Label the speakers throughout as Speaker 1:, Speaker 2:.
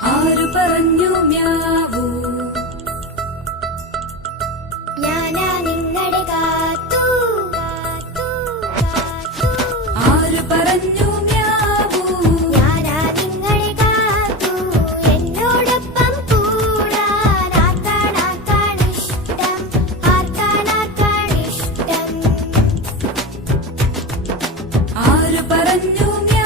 Speaker 1: ആര് പറഞ്ഞു മ്യാവൂ?
Speaker 2: ഞാനാ നിങ്ങളുടെ കാത്തു
Speaker 1: ആര് പറഞ്ഞു മ്യാവൂ?
Speaker 2: ഞാനാ നിങ്ങളെ കാത്തു എന്നോടൊപ്പം കൂടാൻ ആർക്കാണാർക്കാണ് ഇഷ്ടം ആർക്കാണാർക്കാണ് ഇഷ്ടം
Speaker 1: ആര് പറഞ്ഞു മ്യാവൂ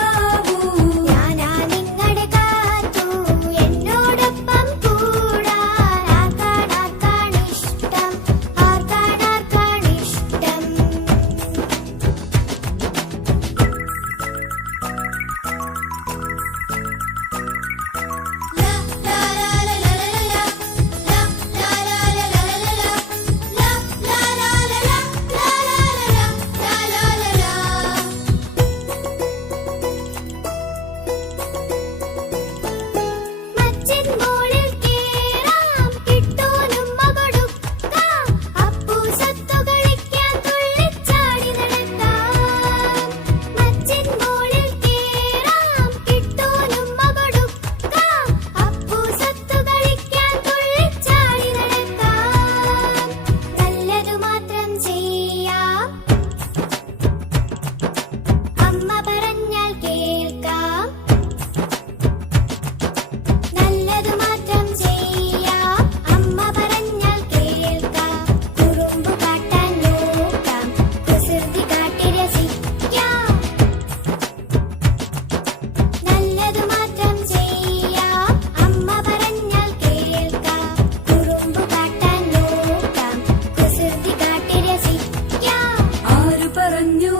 Speaker 2: Oh. 안녕.